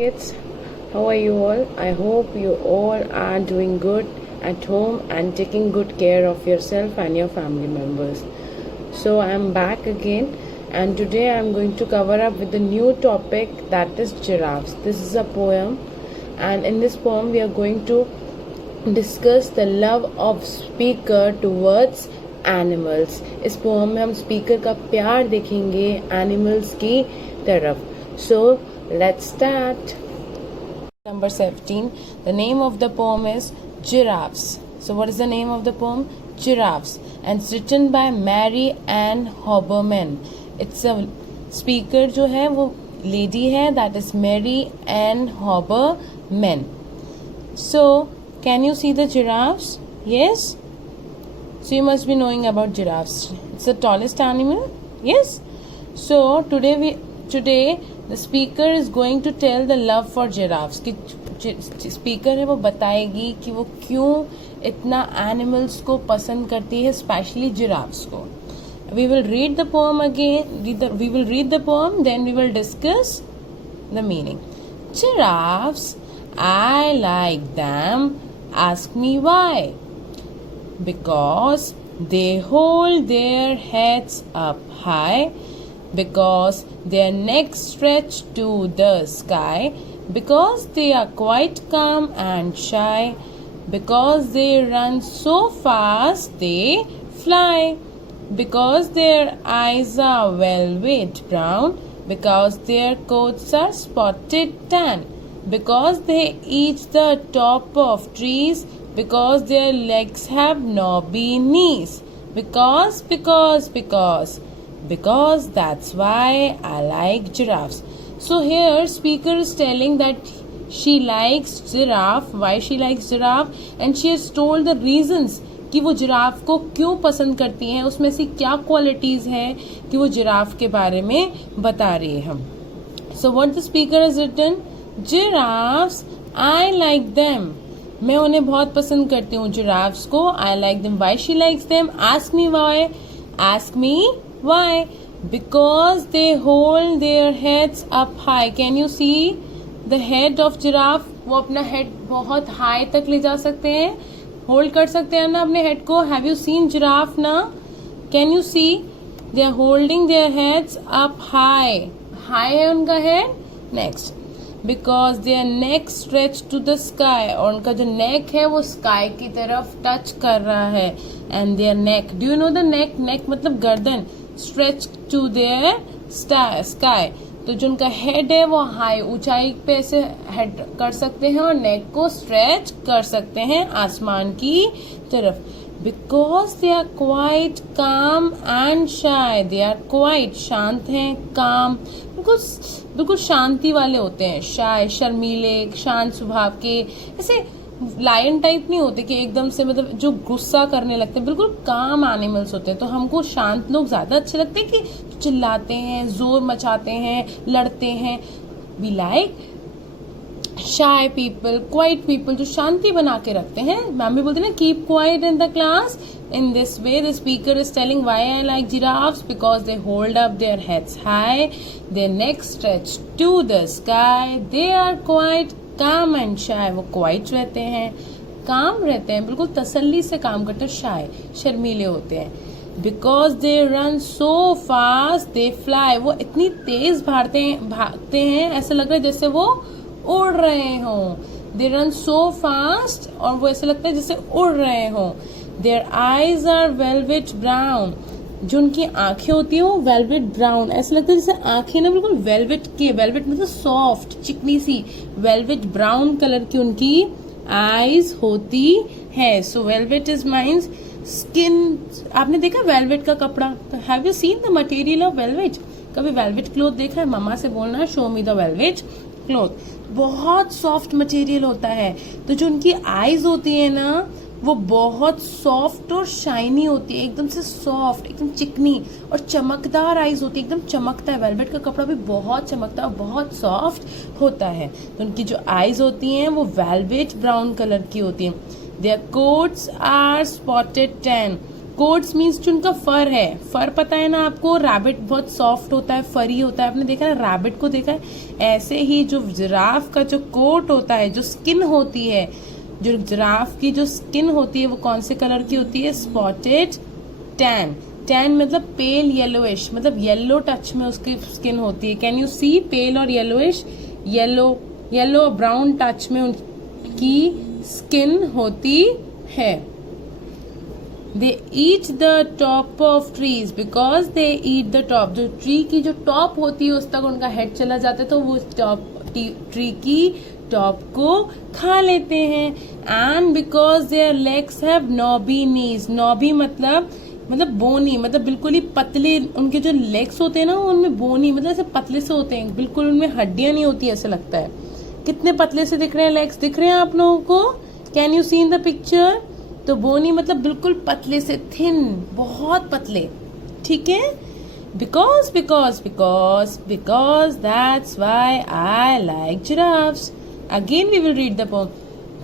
Kids, how are you all? I hope you all are doing good at home and taking good care of yourself and your family members. So I am back again, and today I am going to cover up with a new topic, that is giraffes. This is a poem, and in this poem we are going to discuss the love of speaker towards animals. इस pome में हम speaker का प्यार देखेंगे animals की तरफ. So let's start. Number 17. The name of the poem is Giraffes. So what is the name of the poem? Giraffes. And it's written by Mary Ann Hoberman. It's a speaker जो है वो lady है, that is Mary Ann Hoberman. So can you see the giraffes? Yes? So you must be knowing about giraffes. It's the tallest animal. Yes? So today the speaker is going to tell the love for giraffes. कि speaker है वो बताएगी कि वो क्यों इतना animals को पसंद करती है, स्पेशली जिराफ्स को. We will read the poem again. We will read the poem, then we will discuss the meaning. Giraffes, I like them. Ask me why. Because they hold their heads up high, because their necks stretch to the sky, because they are quite calm and shy, because they run so fast they fly, because their eyes are velvet brown, because their coats are spotted tan, because they eat the top of trees, because their legs have knobby knees, because that's why I like giraffes. So here speaker is telling that she likes giraffe, why she likes giraffe, and she has told the reasons कि वो giraffe को क्यों पसंद करती हैं, उसमें से क्या क्वालिटीज हैं कि वो जिराफ के बारे में बता रही है हम. So what the speaker has written? Giraffes, I like them. मैं उन्हें बहुत पसंद करती हूँ जिराफ्स को. I like them. Why she likes them? Ask me why. Ask me why. Because they hold their heads up high. Can you see the head of giraffe? वो अपना head बहुत high तक ले जा सकते हैं, hold कर सकते हैं ना अपने head को. Have you seen giraffe ना? Can you see? They are holding their heads up high. High है उनका head. Next. Because their neck stretch to the sky. और उनका जो neck है वो sky की तरफ touch कर रहा है. And their neck. Do you know the neck? Neck मतलब गर्दन. Stretch to their sky. तो जो उनका head है वो high ऊंचाई पे ऐसे head कर सकते हैं और neck को stretch कर सकते हैं आसमान की तरफ. Because they are quite calm and shy. They are quite शांत हैं, calm बिल्कुल शांति वाले होते हैं. shy शर्मीले, शांत स्वभाव के, ऐसे लायन टाइप नहीं होते कि एकदम से मतलब जो गुस्सा करने लगते हैं. बिल्कुल काम एनिमल्स होते हैं. तो हमको शांत लोग ज्यादा अच्छे लगते हैं कि चिल्लाते हैं, जोर मचाते हैं, लड़ते हैं. We like shy people, quiet people, जो शांति बना के रखते हैं. मैम भी बोलते हैं ना, keep quiet in the class. In this way the speaker is telling why I like giraffes. Because they hold up their heads high, their necks stretch to the sky, they are quite calm and shy. वो quiet रहते हैं, काम रहते हैं, बिल्कुल तसल्ली से काम करते हैं. shy शर्मीले होते हैं. Because they run so fast they fly. वो इतनी तेज भागते हैं ऐसा लग रहा है जैसे वो उड़ रहे हों. They run so fast और वो ऐसे लगता है जैसे उड़ रहे हों. Their eyes are velvet brown. जो उनकी आंखें होती है वो velvet brown, ऐसा लगता है जैसे आंखें ना बिल्कुल velvet की, velvet मतलब soft चिकनी सी, velvet brown कलर की उनकी eyes होती है. So velvet is means skin. आपने देखा velvet का कपड़ा? Have you seen the material of velvet? कभी velvet cloth देखा है? मम्मा से बोलना show me the velvet cloth. बहुत सॉफ्ट मटेरियल होता है. तो जो उनकी आईज होती है ना वो बहुत सॉफ्ट और शाइनी होती है, एकदम से सॉफ्ट, एकदम चिकनी और चमकदार आईज होती है, एकदम चमकता है. वेलवेट का कपड़ा भी बहुत चमकता है और बहुत सॉफ्ट होता है. तो उनकी जो आईज होती हैं वो वेलवेट ब्राउन कलर की होती हैं. Their coats are spotted tan. Coats means जो उनका फर है, फर पता है ना आपको, रैबिट बहुत सॉफ्ट होता है, फरी होता है, आपने देखा है रैबिट को देखा है, ऐसे ही जो जिराफ का जो कोट होता है, जो स्किन होती है, जो जिराफ की जो स्किन होती है वो कौन से कलर की होती है, स्पॉटेड टैन। टैन मतलब पेल येलोइश, मतलब येलो टच में उसकी स्किन होती है। कैन यू सी, पेल और येलोइश, येलो ब्राउन टच में उनकी स्किन होती है। They eat the top of trees because they eat the top, जो ट्री की जो टॉप होती है उस तक उनका हेड चला जाता है, तो वो टॉप ट्री की टॉप को खा लेते हैं। And because there legs have knobby knees, knobby मतलब बोनी, मतलब बिल्कुल ही पतले, उनके जो लेग्स होते हैं ना उनमें बोनी, मतलब ऐसे पतले से होते हैं, बिल्कुल उनमें हड्डियां नहीं होती, ऐसा लगता है। कितने पतले से दिख रहे हैं लेग्स, दिख रहे हैं आप लोगों को? Can you see in the picture? तो बोनी मतलब बिल्कुल पतले से, थिन, बहुत पतले, ठीक है। Because that's why I like giraffes. Again we will read the poem.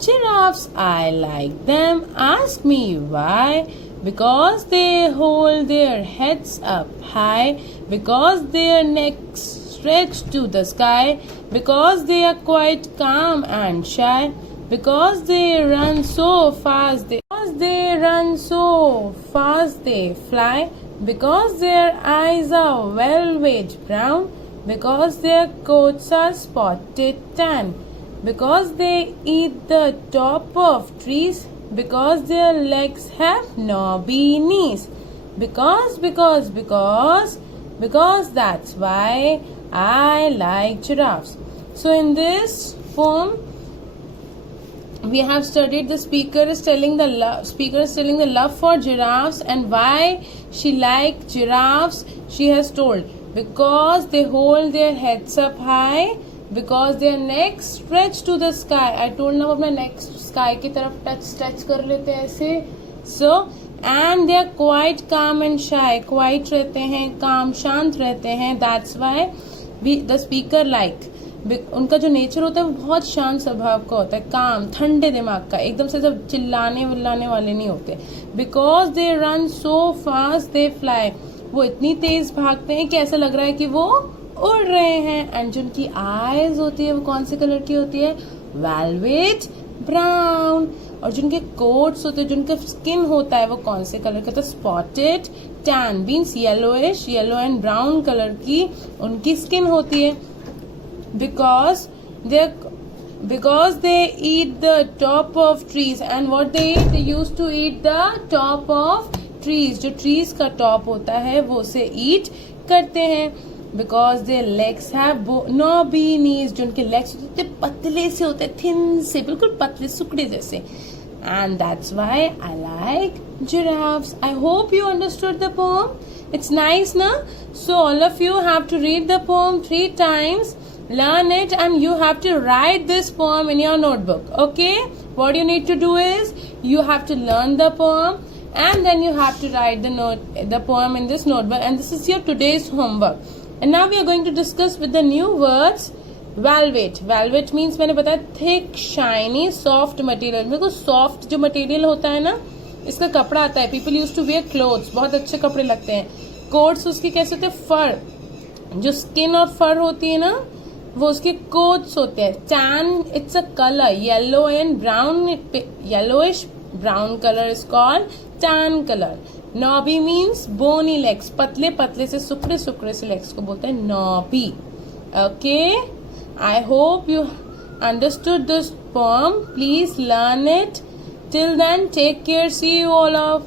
Giraffes I like them, ask me why, because they hold their heads up high, because their necks stretch to the sky, because they are quite calm and shy, because they run so fast they fly, because their eyes are velvet brown, because their coats are spotted tan, because they eat the top of trees, because their legs have knobby knees, because that's why I like giraffes. So in this poem we have studied the speaker is telling the love for giraffes, and why she liked giraffes. She has told because they hold their heads up high, because their necks stretch to the sky. I told ना, अपना neck sky की तरफ touch कर लेते हैं ऐसे. So and they are quite calm and shy. Quiet रहते हैं, calm, शांत रहते हैं. That's why the speaker like. उनका जो नेचर होता है वो बहुत शांत स्वभाव का होता है, काम, ठंडे दिमाग का, एकदम से सब चिल्लाने विल्लाने वाले नहीं होते. Because they run so fast they fly, वो इतनी तेज भागते हैं कि ऐसा लग रहा है कि वो उड़ रहे हैं. एंड जो उनकी आईज होती है वो कौन से कलर की होती है, वेलवेट ब्राउन. और जो उनके कोट्स होते हैं, जो उनका स्किन होता है वो कौन से कलर का, तो spotted tan, means yellowish, yellow and brown colour की उनकी स्किन होती है. because they eat the top of trees, and what they eat, they used to eat the top of trees. जो trees का top होता है वो उसे eat करते हैं. because their legs have knobby knees, जो उनके legs होते हैं पतले से होते हैं, thin से, बिल्कुल पतले सुकड़े जैसे. and that's why I like giraffes. I hope you understood the poem. It's nice, na? So all of you have to read the poem 3 times, learn it, and you have to write this poem in your notebook. Okay, what you need to do is you have to learn the poem and then you have to write the poem in this notebook, and this is your today's homework. And now we are going to discuss with the new words. Velvet means मैंने बताया thick, shiny, soft material. मेरे को soft जो material होता है ना, इसका कपड़ा आता है. People used to wear clothes, बहुत अच्छे कपड़े लगते हैं. Coats उसकी कैसे होते हैं, fur, जो skin और fur होती है ना, वो उसके कोट्स होते हैं. Tan, it's a colour, yellow and brown, yellowish brown colour is called tan colour. Knobby means bony legs, पतले पतले से सुकड़े सुकड़े से लेग्स को बोलते हैं knobby. Okay, I hope you understood this poem. Please learn it. Till then, take care. See you all of